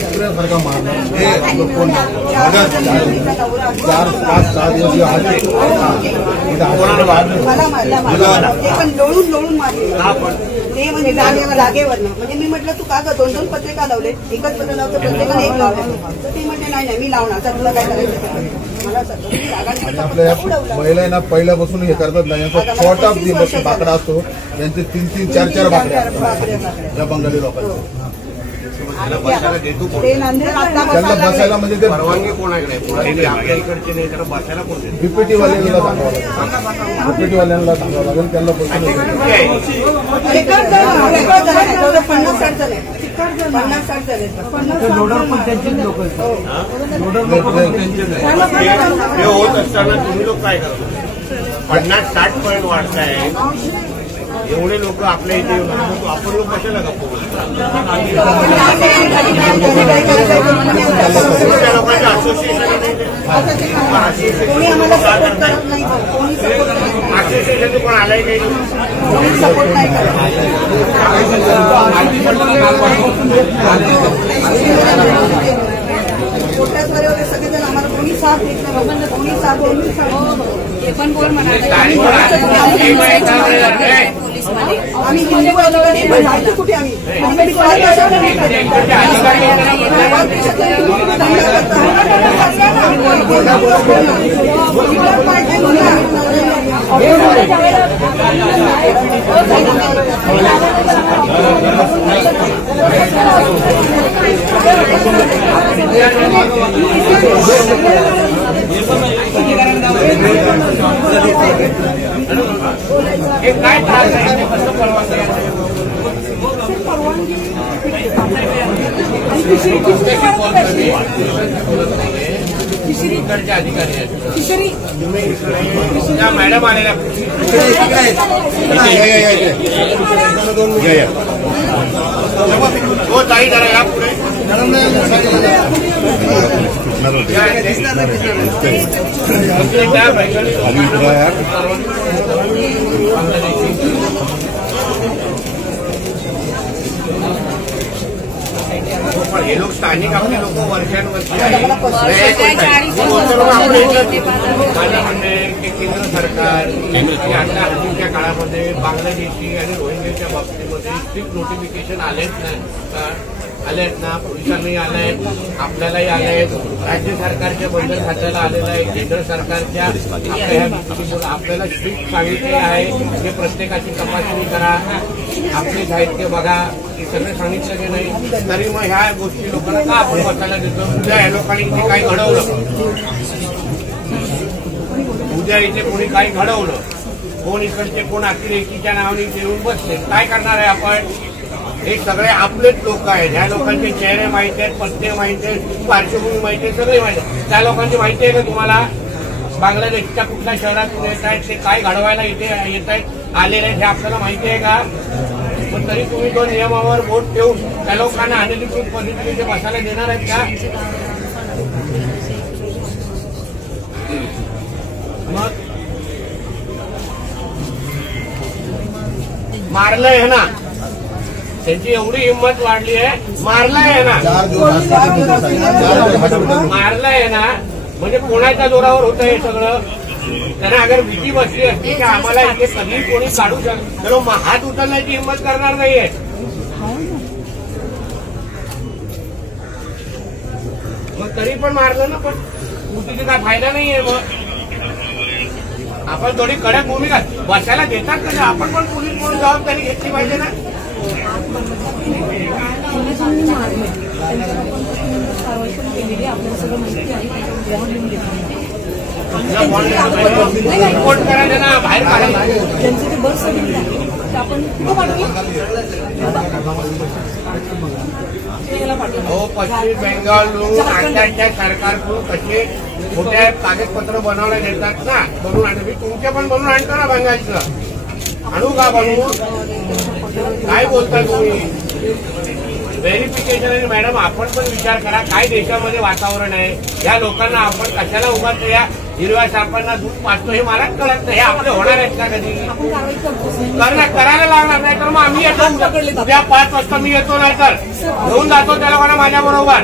कुत्र्यासारखा मारला हे कोण 4-5-6 दिवस पण लोळून मारले ते म्हणजे जागेवर म्हणजे मी म्हटलं तू का 2-2 पत्रिका लावले एकच पत्र लावतं प्रत्येकाने एक लावलं तर ते म्हणजे नाही मी लावणार तर तुला काय करायचं मला आपल्या महिलांना पहिल्यापासून हे करतात नाही यांचा छोटा बाकडा असतो यांचे 3-3, 4-4 बाकड्या या बंगाली लोकांना त्यांना बसायला म्हणजे ते परवानगी कोणाकडे आपल्या इकडचे नाही त्याला बसायला कोण बीपीटी वाल्यांना सांगावं लागेल बीपीटी वाल्यांना सांगावं लागेल त्यांना बसून 50-60 झाले हे होत असताना तुम्ही लोक काय करता 50-60 पॉईंट वाढताय एवढे लोक आपल्या इथे येऊन आपण लोक कशाला गप्प त्या लोकांचे असोसिएशन पण आलाय काही सपोर्ट नाही करत सगळेजण आम्हाला कोणी साथ देत नाही कोणी साथ देत हे पण बोल म्हणाले आम्ही हिंदू कुठे आम्ही इकडचे अधिकारी आहेत मॅडम आलेल्या हो ताई जरा या पुढे पण हे लोक स्थानिक आपले लोक वर्षानुवर्षी केंद्र सरकार आता हल्लीच्या काळामध्ये बांगलादेशी आणि रोहिंग्याच्या बाबतीमध्ये स्ट्रिक्ट नोटिफिकेशन आलेच आहेत ना पोलिसांनाही आले आहेत आपल्यालाही आले आहेत राज्य सरकारच्या बंदर खात्याला आलेलं आहे केंद्र सरकारच्या आपल्याला स्ट्रिक्ट सांगितले आहे की प्रत्येकाची तपासणी करा आपलेच आहेत ते बघा हे सगळं सांगितलं की नाही तरी मग ह्या गोष्टी लोकांना का आपण बसायला देतो उद्या ह्या लोकांनी इथे काही घडवलं उद्या इथे कोणी काही घडवलं कोण इकडचे कोण अतिरेकीच्या नावाने येऊन बसले काय करणार आहे आपण हे सगळे आपलेच लोक आहेत ह्या लोकांचे चेहरे माहिती आहेत पत्ते माहिती आहेत पार्श्वभूमी माहिती आहे सगळे माहिती आहे त्या लोकांची माहिती आहे का तुम्हाला बांगलादेशच्या कुठल्या शहरातून येत आहेत ते काय घडवायला इथे येत आहेत आलेले आहेत हे आपल्याला माहिती आहे का पण तरी तुम्ही तो नियमावर बोट ठेवून त्या लोकांना अनधिकृत पद्धतीने बसायला देणार आहेत का मग मारलंय है ना त्यांची एवढी हिंमत वाढली आहे मारलंय ना मारलंय ना म्हणजे कोणाच्या जोरावर होतं हे सगळं त्यांना अगर भीती बसली असती की आम्हाला इथे कधी कोणी काढू शकतो तर हात उचलण्याची हिंमत करणार नाहीये मग तरी पण मारलं ना पण कृतीचा काय फायदा नाहीये मग आपण थोडी कडक भूमिका बसायला देतात का आपण पण पोलीस म्हणून जबाबदारी घेतली पाहिजे ना रिपोर्ट करायचं ना बाहेर काढायला हो पश्चिम बंगालहून राज्याच्या सरकारकडून कसे मोठ्या कागदपत्र बनवण्यात येतात ना बनवून आणतो मी तुमचे पण बनवून आणतो ना बंगालचं आणू का बनवून काय बोलताय तुम्ही व्हेरिफिकेशन आणि मॅडम आपण पण विचार करा काय देशामध्ये वातावरण आहे. या लोकांना आपण कशाला उभारतो, या हिरव्या सापांना दूध पाचतो हे मलाच कळत नाही. हे आपले होणार आहेत का कधी? करायला लागणार नाही तर मग आम्ही येतो उद्या 5 वाजता मी येतो, नाही तर घेऊन जातो त्या लोकांना माझ्या बरोबर.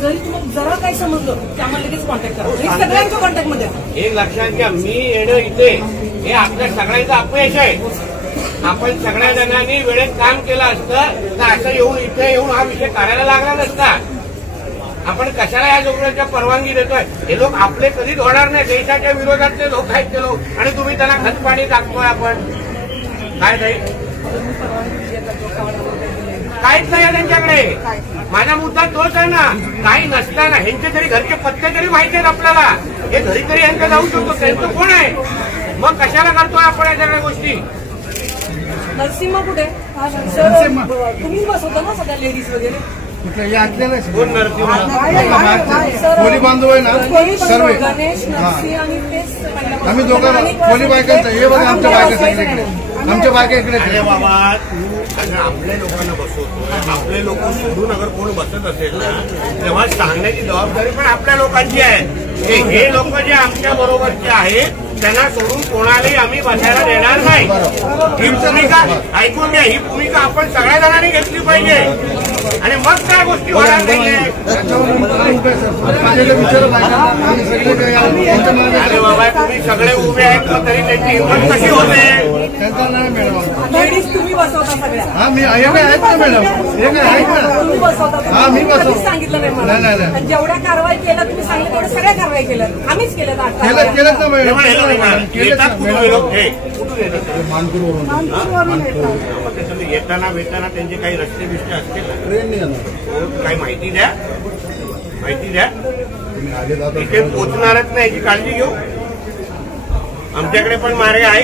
जरी तुम्हाला जरा काही समजलं त्यामुळे लगेच कॉन्टॅक्ट करा, सगळ्यांच्या कॉन्टॅक्टमध्ये. एक लक्षात घ्या, मी येणं इथे हे आपल्या सगळ्यांचं अपयश आहे. आपण सगळ्या जणांनी वेळेत काम केलं असतं तर असं येऊन इथे येऊन हा विषय करायला लागला नसता. आपण कशाला या लोकांच्या परवानगी देतोय? हे लोक आपले कधीच होणार नाही. देशाच्या विरोधातले लोक आहेत ते लोक, आणि तुम्ही त्यांना खतपाणी टाकतोय. आपण काय नाही, काहीच नाही त्यांच्याकडे. माझा मुद्दा तोच आहे ना, काही नसताना ह्यांचे तरी घरचे पत्ते तरी माहिती आहेत आपल्याला. हे घरी तरी यांचं जाऊ शकतो, त्यांचं कोण आहे? मग कशाला करतोय आपण या सगळ्या गोष्टी? नरसिंह कुठे सर? तुम्ही बसवता ना सगळ्या लेडीज वगैरे? कोण नरसिंह? कोली बांधव आहे ना सर्व गणेश, नरसिंह आणि तेच आम्ही दोघं कोली बायकांचं. हे बघा आमच्या बायका सगळीकडे, आमच्या बायका इकडे. अरे बाबा, अगर आपल्या लोकांना बसवतो, आपले लोक सोडून अगर कोण बसत असेल ना तेव्हा सांगण्याची जबाबदारी पण आपल्या लोकांची आहे. हे लोक जे आमच्या बरोबरचे आहेत त्यांना सोडून कोणालाही आम्ही बसायला देणार नाही. ही भूमिका ऐकून घ्या, ही भूमिका आपण सगळ्या जणांनी घेतली पाहिजे आणि मग काय गोष्टी होणार नाही. अरे बाबा, तुम्ही सगळे उभे आहेत तरी त्यांची हिंमत कशी होते? त्यांचा नाही मॅडम. लेडीज तुम्ही बसवता सगळ्या? हा मी आहेत ना मॅडम, हे काय आहेत ना. तुम्ही बसवता? हा मी बसवतो. सांगितलं नाही मला. नाही. जेवढ्या कारवाई केल्या तुम्ही सांगितलं तेवढ्या सगळ्या कारवाई केल्या आम्हीच केल्या. केलं ना मॅडम. येताना भेटताना त्यांचे काही रस्ते बिस्ते असतील ना, ट्रेन येणार, काही माहिती द्या. तुम्ही आले जाता इथे पोचणारच नाही याची काळजी घेऊ. आमच्याकडे पण मार्ग आहे,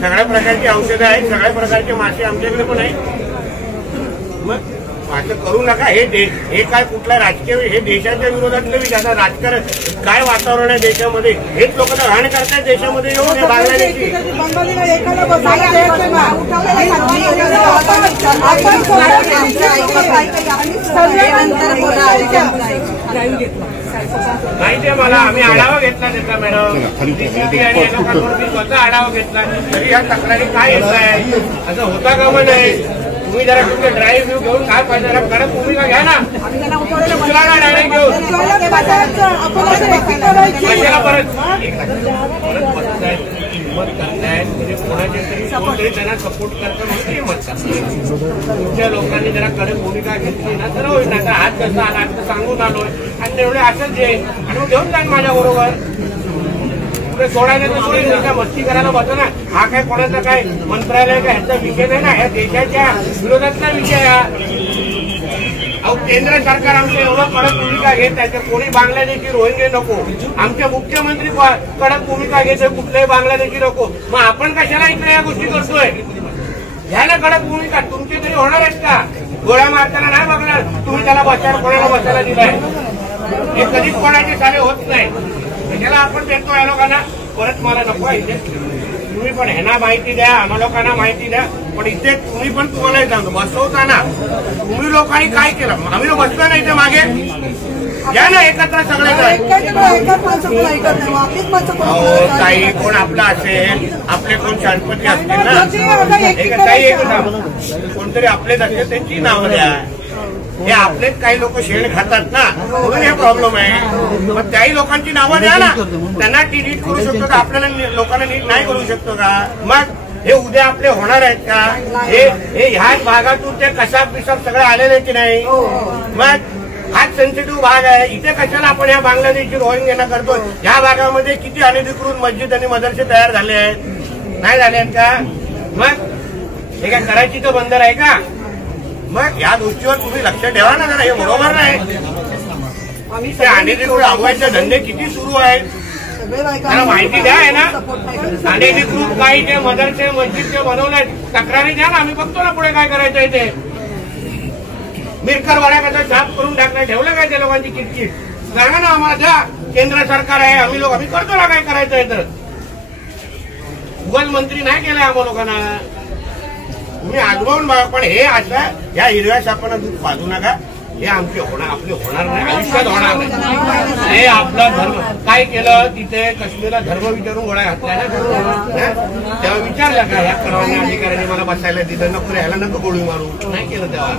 सगळ्या प्रकारची औषधं आहेत, सगळ्या प्रकारचे मासे आमच्याकडे पण आहेत. मग असं करू नका. हे काय कुठला राजकीय, हे देशाच्या विरोधातलं विचार. राजकारण काय वातावरण आहे देशामध्ये, हेच लोक तर घाण करतायत देशामध्ये येऊन. हे बांगलादेशी नाही ते मला आम्ही आढावा घेतला त्याचा मॅडम. DCP आणि या लोकांवर मी स्वतः आढावा घेतला. तरी या तक्रारी काय येत आहे? असं होता कामा नये. तुम्ही जरा तुमचे ड्राईव्ह व्यू घेऊन काय पाहिजे जरा कडक भूमिका घ्या ना. उचला ना डायरेक्ट घेऊन. कशाला परत बसतायत, हिंमत करतायत, म्हणजे कोणाचे तरी कोणतरी त्यांना सपोर्ट करतं म्हणून हिंमत करतात. तुमच्या लोकांनी जरा कडक भूमिका घेतली ना तर होईल. ना तर आज कसं आला, आज तर सांगून आलोय आणि तेवढे असंच येईल आणि मग घेऊन जाईल माझ्या बरोबर. सोडायला तर सोडून त्याच्या मस्ती करायला बसतो ना. हा काय कोणाचा काय मंत्रालय का ह्याचा विषय नाही ना, ह्या देशाच्या विरोधातला विषय हा. अहो, केंद्र सरकार आमचं एवढं कडक भूमिका घेत आहे, कोणी बांगलादेशी रोहिंगे नको. आमचे मुख्यमंत्री कडक भूमिका घेतोय, कुठल्याही बांगलादेशी नको. मग आपण कशाला इकडे या गोष्टी करतोय? घ्या ना कडक भूमिका. तुमची तरी होणार आहेत का? गोळ्या मारताना नाही बघणार तुम्ही त्याला बसायला, कोणाला बसायला दिलाय. हे कधीच कोणाचे सारे होत नाही. त्याला आपण देतो या लोकांना. परत मला नको इथे. तुम्ही पण ह्यांना माहिती द्या, आम्हा लोकांना माहिती द्या. पण इथे तुम्ही पण तुम्हालाही सांगतो, बसवताना तुम्ही लोकांनी काय केलं? आम्ही लोक बसलो नाही ते मागे. घ्या ना एकत्र सगळे. काही कोण आपला असेल, आपले कोण शांतपती असतील ना, काही कोणतरी आपलेच असतील त्यांची नावं द्या. हे आपलेच काही लोक शेण खातात ना, म्हणून हे प्रॉब्लेम आहे. मग त्याही लोकांची नावं द्या ना. त्यांना नीट करू शकतो का? आपल्याला लोकांना नीट नाही करू शकतो का? मग हे उद्या आपले होणार आहेत का? हे ह्याच भागातून ते कसाब पिसाब सगळे आलेले की नाही? मग हाच सेन्सिटिव्ह भाग आहे. इथे कशाला आपण या बांगलादेशी रोहिंग्यांना करतो? ह्या भागामध्ये किती अनधिकृत मस्जिद आणि मदरसे तयार झाले आहेत? नाही झाले आहेत का? मग हे काय करायची तो बंदर आहे का? मग या गोष्टीवर तुम्ही लक्ष ठेवा ना जरा. हे बरोबर नाही. ते अनधिकृत अवैध धंदे किती सुरू आहेत त्याला माहिती द्या. आहे ना, अनधिकृत काही ते मदरसे मस्जिद जे बनवले तक्रारी द्या ना. आम्ही बघतो ना पुढे काय करायचं आहे ते. मिरकरवाड्या कसं साफ करून टाकलं, ठेवलं काय ते लोकांची किटकिट. सांगा ना आम्हाला द्या. केंद्र सरकार आहे, आम्ही करतो ना काय करायचं आहे तर. मंत्री नाही केलंय आम्हा लोकांना. तुम्ही आजमावून बघा. पण हे असं या हिरव्या सापांना दूध पाजू नका. हे आमचे होणार, आपले होणार नाही, आयुष्यात होणार नाही. हे आपला धर्म काय केलं तिथे काश्मीरला धर्म विचारून गोळ्या घातल्या ना, तेव्हा विचारलं का ह्या परवानगी अधिकाऱ्यांनी मला बसायला दिलं, नको रे, ह्याला नको गोळी मारू, नाही केलं तेव्हा.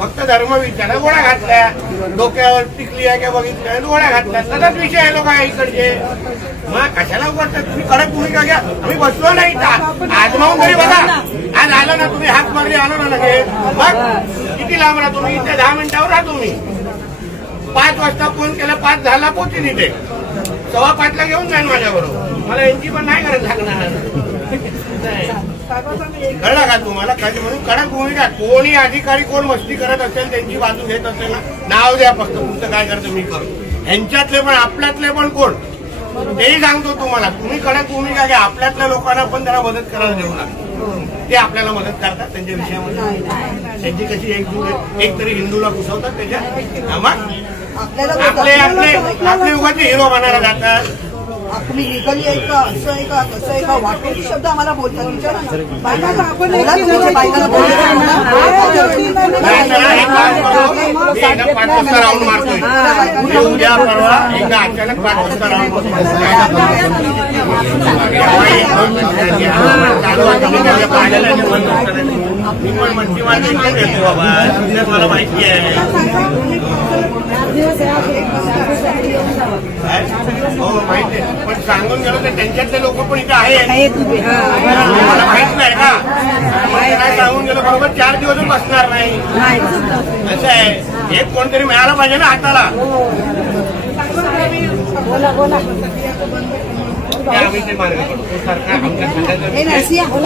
फक्त धर्म विचारला, गोळ्या घातल्या, डोक्यावर टिकली आहे का बघितल्या, गोळ्या घातल्या. सतत विषय आहे लोक इकडचे. मग कशाला उघडतात तुम्ही? कडक भूमिका घ्या. आम्ही बसलो नाही, आजमावून तरी बघा. आज आलं ना तुम्ही, हात मारली, आलो ना लगे. मग किती लांब राहा तुम्ही? इथे 10 मिनिटावर राहा तुम्ही. 5 वाजता फोन केला, 5:10 पोहोचीन इथे. 5:15 घेऊन जाईन माझ्याबरोबर. मला यांची पण नाही गरज लागणार. कळलं का तुम्हाला? काय म्हणून कडक भूमिका. कोणी अधिकारी कोण मस्ती करत असेल, त्यांची बाजू घेत असेल ना, नाव द्या फक्त. तुमचं काय करतं मी करू. ह्यांच्यातले पण आपल्यातले पण कोण तेही सांगतो तुम्हाला. तुम्ही कडक भूमिका घ्या. आपल्यातल्या लोकांना पण त्यांना मदत करायला देऊ नका. ते आपल्याला मदत करतात त्यांच्या विषयामध्ये. त्यांची कशी एक तरी हिंदूला घुसवतात त्याच्या. मग आपले उगाचे हिरो बनायला जातात. आपली लिगली आहे का, असं आहे का, कसं आहे का, वाटेल शब्द आम्हाला बोलतात. विचारा ना, बायकांना आपण एकदा 5 वाजता राऊंड मारतोय. उद्या परवा एकदा अचानक 5 वाजता राऊंड मी पण म्हणती माझी घेतो बाबा. मला माहिती आहे. हो माहिती आहे. पण सांगून गेलो तर त्यांच्यातले लोक पण इथे आहेत. मला माहित नाही का? काय सांगून गेलो बरोबर 4 दिवस बसणार नाही. असं आहे. एक कोणतरी मिळाला पाहिजे ना हाताला. आम्ही ते मार्ग पडतो. सरकार आमच्या सांगायचं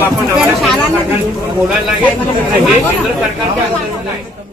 आपण बोलायला लागेल. हे केंद्र सरकारच्या अंतर्गत आहे.